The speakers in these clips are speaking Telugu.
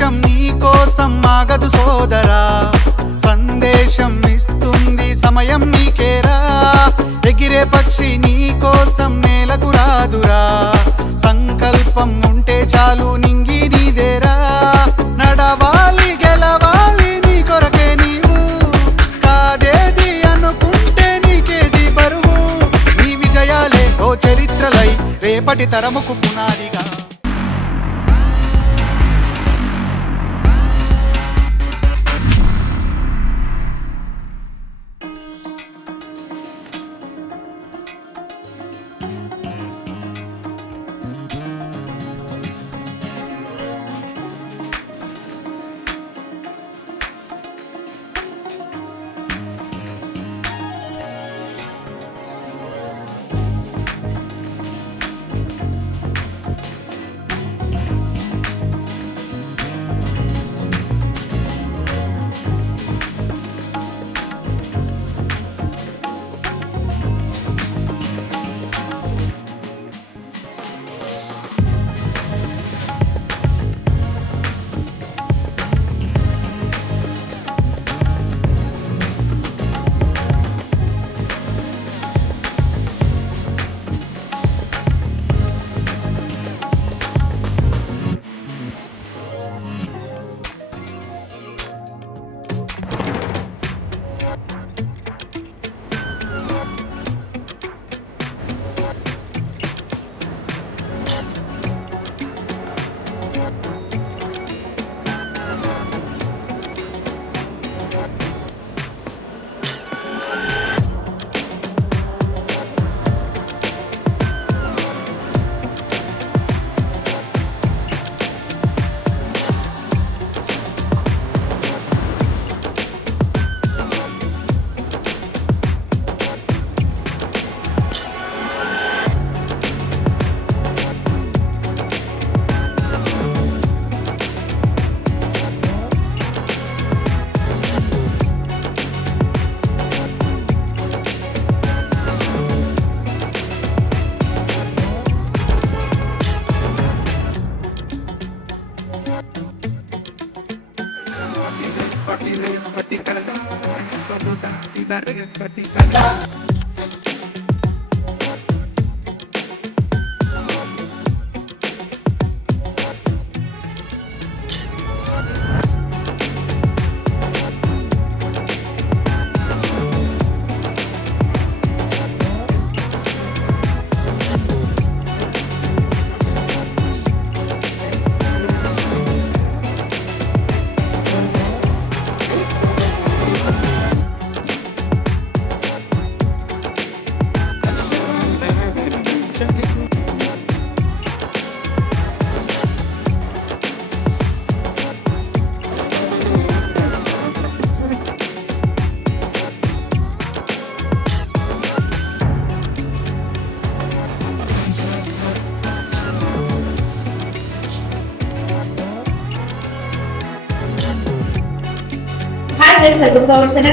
నిమిషం నీ కోసం ఆగదు సోదరా, సందేశం ఇస్తుంది సమయం నీకేరా. ఎగిరే పక్షి నీ కోసం నేలకు రాదురా, సంకల్పం ఉంటే చాలు నింగి నీదేరా. నడవాలి గెలవాలి నీ కొరకే నీవు, కాదేది అనుకుంటే నీకేది బరువు. నీ విజయాలే ఓ చరిత్రలై రేపటి తరముకు పునాదిగా.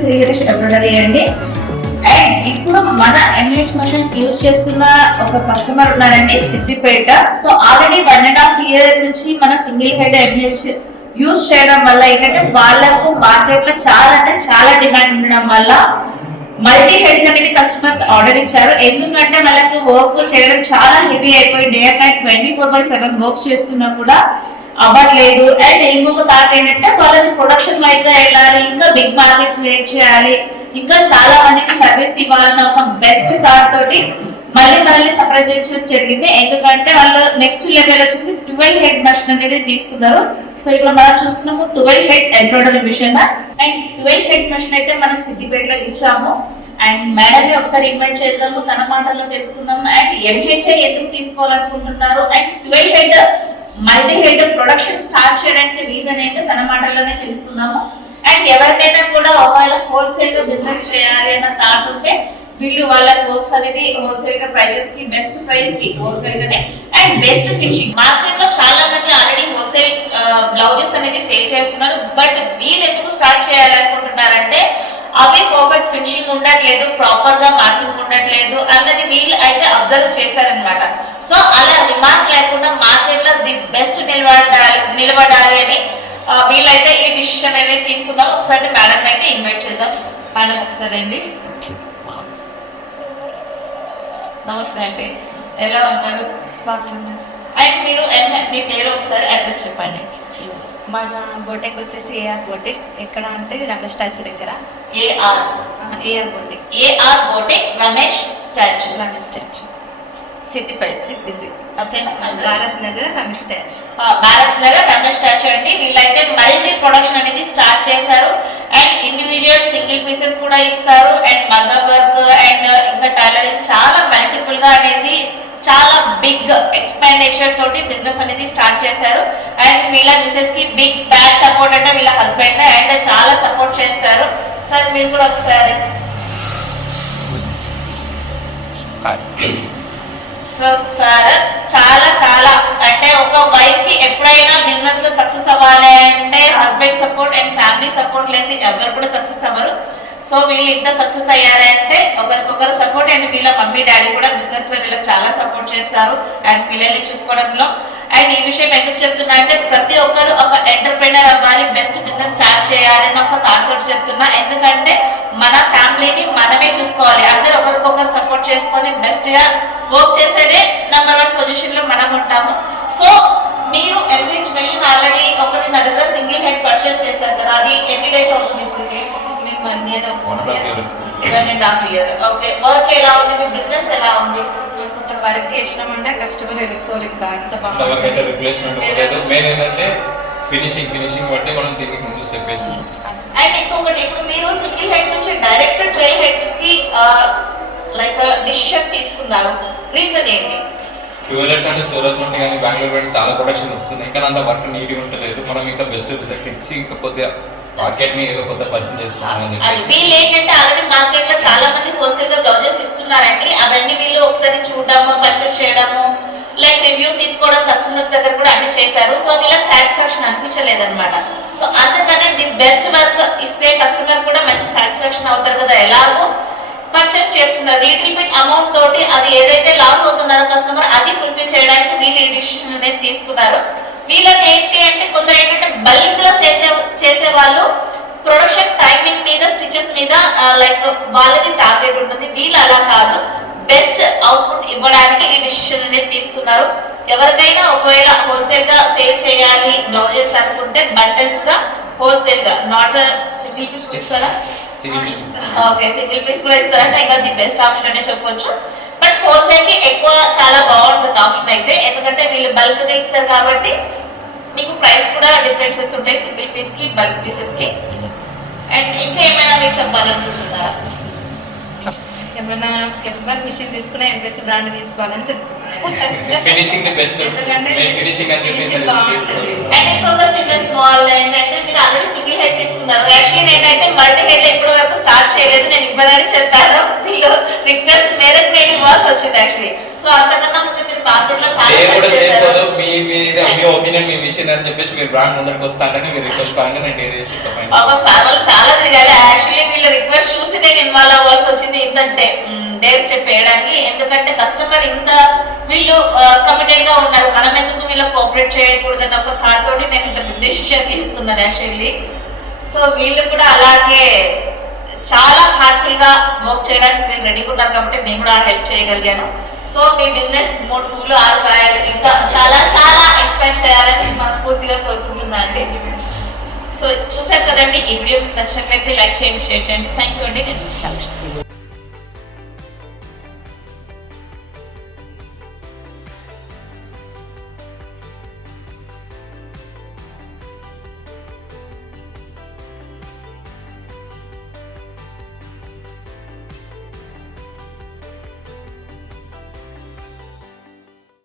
శ్రీహరీష్ ఎంబ్రాయిడరీ అండి. అండ్ ఇప్పుడు మన ఎంబ్రాయిడరీ మిషన్ యూజ్ చేస్తున్న ఒక కస్టమర్ ఉన్నారండి సిద్దిపేట. సో ఆల్రెడీ 1.5 year నుంచి మన సింగిల్ హెడ్ ఎంబ్రాయిడరీ యూజ్ చేయడం వల్ల ఏంటంటే వాళ్ళకు మార్కెట్ లో చాలా అంటే చాలా డిమాండ్ ఉండడం వల్ల మల్టీ హెడ్ అనేది కస్టమర్స్ ఆర్డర్ ఇచ్చారు. ఎందుకంటే వాళ్ళకి వర్క్ చేయడం చాలా హెవీ అయిపోయి డే అండ్ నైట్ 24/7 వర్క్స్ చేస్తున్నా కూడా అవ్వట్లేదు. అండ్ ఇంకొక థాట్ ఏంటంటే వాళ్ళది ప్రొడక్షన్ వైజ్ గా వెళ్ళాలి, ఇంకా బిగ్ మార్కెట్ క్రియేట్ చేయాలి, ఇంకా చాలా మందికి సర్వీస్ ఇవ్వాలన్న ఒక బెస్ట్ థాట్ తోటి మళ్ళీ సంప్రదించడం జరిగింది. ఎందుకంటే వాళ్ళు నెక్స్ట్ లెవెల్ వచ్చేసి 12 హెడ్ మిషన్ అనేది తీసుకున్నారు. సో ఇక్కడ మనం చూస్తున్నాము 12 head embroidery machine. And 12 head machine అయితే మనం సిద్దిపేటలో ఇచ్చాము. అండ్ మేడం ని ఒకసారి ఇన్వైట్ చేద్దాము, తన మాటల్లో తెలుసుకుందాము. అండ్ ఎంహెచ్ఐ ఎందుకు తీసుకోవాలనుకుంటున్నారు, and 12 head multi head production start చేయడానికి రీజన్ ఏంటో తన మాటల్లోనే తెలుసుకుందాము. అండ్ ఎవరికైనా కూడా ఒకవేళ హోల్సేల్ గా బిజినెస్ చేయాలి అన్న థాట్ ఉంటే వీళ్ళు వాళ్ళ వర్క్స్ అనేది హోల్సేల్ గా ప్రైజెస్ కి బెస్ట్ ప్రైస్ కి హోల్సేల్ గానే అండ్ బెస్ట్ ఫినిషింగ్. మార్కెట్ లో చాలా మంది ఆల్రెడీ హోల్సేల్ బ్లౌజెస్ అనేది సేల్ చేస్తున్నారు. బట్ వీళ్ళు ఎందుకు స్టార్ట్ చేయాలనుకుంటున్నారంటే అవి పర్ఫెక్ట్ ఫినిషింగ్ ఉండట్లేదు, ప్రాపర్ గా మార్కింగ్ ఉండట్లేదు అన్నది వీళ్ళు అయితే అబ్జర్వ్ చేశారనమాట. సో అలా రిమార్క్ లేకుండా మార్కెట్ లో ది బెస్ట్ నిలబడాలి అని వీళ్ళైతే ఈ డిసిషన్ అనేది తీసుకుందాం. ఒకసారి మేడం అయితే ఇన్వైట్ చేద్దాం. మేడం ఒకసారి అండి. నమస్తే అండి, ఎలా ఉన్నారు? అండ్ మీరు మీ పేరు ఒకసారి అడ్రస్ చెప్పండి. మన బోటెక్ వచ్చేసి ఏఆర్ బోటెక్. ఎక్కడ అంటే రమేష్ స్టాచ్యూ దగ్గర. AR boutique Ramesh statue Siddipet. Bharat Nagar Ramesh statue. Bharat Nagar Ramesh statue అండి. వీళ్ళైతే మల్టీ ప్రొడక్షన్ అనేది స్టార్ట్ చేశారు. అండ్ ఇండివిజువల్ సింగిల్ పీసెస్ కూడా ఇస్తారు. అండ్ మగ్గ వర్క్ అండ్ ఇంకా టైలరింగ్ చాలా మల్టిపుల్ గా అనేది చాలా బిగ్ ఎక్స్పాండేషన్ తోటి బిజినెస్ అనేది స్టార్ట్ చేశారు. అండ్ వీళ్ళ మిసెస్ కి బిగ్ బ్యాక్ సపోర్ట్ అంటే వీళ్ళ హస్బెండ్ అండ్ చాలా సపోర్ట్ చేస్తారు. సార్ మీరు కూడా ఒకసారి. సో సార్ చాలా చాలా అంటే ఒక వైఫ్ కి ఎప్పుడైనా బిజినెస్ లో సక్సెస్ అవ్వాలి అంటే husband support and family support లేదు ఎవరు కూడా సక్సెస్ అవ్వరు. సో వీళ్ళు ఇంత సక్సెస్ అయ్యారంటే ఒకరికొకరు సపోర్ట్. అండ్ వీళ్ళ మమ్మీ డాడీ కూడా బిజినెస్ లో వీళ్ళకి చాలా సపోర్ట్ చేస్తారు అండ్ పిల్లల్ని చూసుకోవడంలో. అండ్ ఈ విషయం ఎందుకు చెప్తున్నా అంటే ప్రతి ఒక్కరు ఒక ఎంటర్ప్రెనర్ అవ్వాలి, బెస్ట్ బిజినెస్ స్టార్ట్ చేయాలి అని ఒక థాట్ తోటి చెప్తున్నా. ఎందుకంటే మన ఫ్యామిలీని మనమే చూసుకోవాలి. అందరూ ఒకరికొకరు సపోర్ట్ చేసుకొని బెస్ట్ గా వర్క్ చేసేదే నెంబర్ 1 పొజిషన్ లో మనం ఉంటాము. సో మీరు ఎంబ్రిడ్జ్ మెషిన్ ఆల్రెడీ ఒకటి నా దగ్గర సింగిల్ హెడ్ పర్చేస్ చేశారు కదా, అది ఎన్ని డేస్ అవుతుంది ఇప్పటికి? 1 year అవుతుంది. 1.5 year. ఓకే, వర్క్ ఎలా ఉంది? మీ బిజినెస్ ఎలా ఉంది? ఒక వర్క్ చేసినామంటే కస్టమర్ వెళ్ళిపోరు. ఇంకా అంత అయితే రిప్లేస్మెంట్ లేదు. మెయిన్ ఏంటంటే ఫినిషింగ్ బట్టి మనం దీనికి ముందు స్టెప్ వేసాం. అండ్ ఇంకొకటి, ఇప్పుడు మీరు సింగిల్ హెడ్ నుంచి డైరెక్ట్ 12 హెడ్స్ కి లైక్ డిసిషన్ తీసుకున్నారు, రీజన్ ఏంటి? 12 heads అంటే సూరత్ నుండి కానీ బెంగళూరు నుండి చాలా ప్రొడక్షన్ వస్తున్నాయి, కానీ అంత వర్క్ నీట్గా ఉంటలేదు. మనం ఇంకా బెస్ట్ రిజల్ట్ ఇచ్చి ఇంకా కొద్దిగా మార్కెట్ ని ఏదో కొత్త పరిచయం చేసుకున్నామని చెప్పేసి. వీళ్ళు ఏంటంటే ఆల్రెడీ మార్కెట్ లో చాలా మంది హోల్సేల్ గా బ్లౌజెస్ ఇస్తున్నారండి. అవన్నీ వీళ్ళు ఒకసారి చూడడము, పర్చేస్ చేయడము, లైక్ రివ్యూ తీసుకోవడం, కస్టమర్స్ దగ్గర కూడా అన్ని చేశారు. సో వీళ్ళకి సాటిస్ఫాక్షన్ అనిపించలేదు అనమాట. సో అందుకనే ది బెస్ట్ వర్క్ ఇస్తే కస్టమర్ కూడా మంచి సాటిస్ఫాక్షన్ అవుతారు కదా, ఎలాగో పర్చేస్ చేస్తున్నారు. రిపీట్ అమౌంట్ తోటి అది ఏదైతే లాస్ అవుతున్నారో కస్టమర్ అది ఫుల్ఫిల్ చేయడానికి వీళ్ళు ఈ డిసిషన్ అనేది తీసుకున్నారు. వీళ్ళది ఏంటి అంటే కొందరు ఏంటంటే బల్క్ లో చేసే వాళ్ళు ప్రొడక్షన్ టైమింగ్ మీద, స్టిచెస్ మీద లైక్ వాళ్ళకి టార్గెట్ ఉంటుంది. వీళ్ళు అలా కాదు, బెస్ట్ అవుట్పుట్ ఇవ్వడానికి ఈ డిసిషన్ అనేది తీసుకున్నారు. ఎవరికైనా ఒకవేళ హోల్సేల్ గా సేల్ చేయాలి బ్లౌజెస్ అనుకుంటే బండిల్స్ గా హోల్సేల్ గా, నాట్ సింగిల్ పీస్ ఇస్తారా? ఓకే, సింగిల్ పీస్ కూడా ఇస్తారంటే ఇంకా ది బెస్ట్ ఆప్షన్ అనే చెప్పొచ్చు. బట్ హోల్సేల్ కి ఎక్కువ చాలా బాగుంటుంది ఆప్షన్ అయితే, ఎందుకంటే వీళ్ళు బల్క్ గా ఇస్తారు కాబట్టి మీకు ప్రైస్ కూడా డిఫరెన్సెస్ ఉంటాయి సింగిల్ పీస్ కి బల్క్ పీసెస్ కి. అండ్ ఇంకా ఏమైనా మీరు చెప్పాలనుకుంటున్నారా? ఎవరు మిషన్ తీసుకున్నా ఎంబెచ్ బ్రాండ్ తీసుకోవాలని చెప్తున్నాను. Finishing the best. ఎందుకంటే ఫినిషింగ్ అని చెప్పేసి అండ్ ఇంకొక చిన్న స్మాల్ ఏంటంటే మీరు ఆల్రెడీ సింగిల్ హెడ్ తీసుకున్నారు. యాక్చువల్లీ నేనైతే మల్టీ హెడ్ ఇప్పటి వరకు స్టార్ట్ చేయలేదు, నేను ఇవ్వాలని చెప్పాను. వీళ్ళు రిక్వెస్ట్ మేరకు నేను ఇవ్వాల్సి వచ్చింది యాక్చువల్లీ. సో అంతకన్నా ముందు మీరు మార్కెట్ లో చాలా చేశారు. మీ ఒపీనియన్, మీ మిషన్ అని చెప్పేసి మీరు బ్రాండ్ ముందరికి వస్తానని మీరు రిక్వెస్ట్ పరంగా నేను డేర్ చేసి చాలా తిరగాలి. యాక్చువల్లీ వీళ్ళ రిక్వెస్ట్ చూసి నేను ఇన్వాల్వ్ అవ్వాల్సి వచ్చింది ఇంతంటే డేర్ స్టెప్ వేయడానికి. ఎందుకంటే కస్టమర్ ఇంత వీళ్ళు కమిటెడ్ గా ఉన్నారు, మనం ఎందుకు వీళ్ళకి కోఆపరేట్ చేయకూడదని ఒక థాట్ తోటి నేను ఇంత బిగ్ డెసిషన్ తీసుకున్నాను యాక్చువల్లీ. సో వీళ్ళు కూడా అలాగే చాలా హార్ట్ఫుల్ గా వర్క్ చేయడానికి నేను రెడీగా ఉన్నారు కాబట్టి నేను కూడా హెల్ప్ చేయగలిగాను. సో మీ బిజినెస్ 3 పూలు 6 కాయలు ఇంకా చాలా చాలా ఎక్స్పాండ్ చేయాలని మనస్ఫూర్తిగా కోరుకుంటున్నాను అండి. సో చూసారు కదండి, ఈ వీడియో నచ్చినట్లయితే లైక్ చేయండి, షేర్ చేయండి. థ్యాంక్ యూ అండి. నేను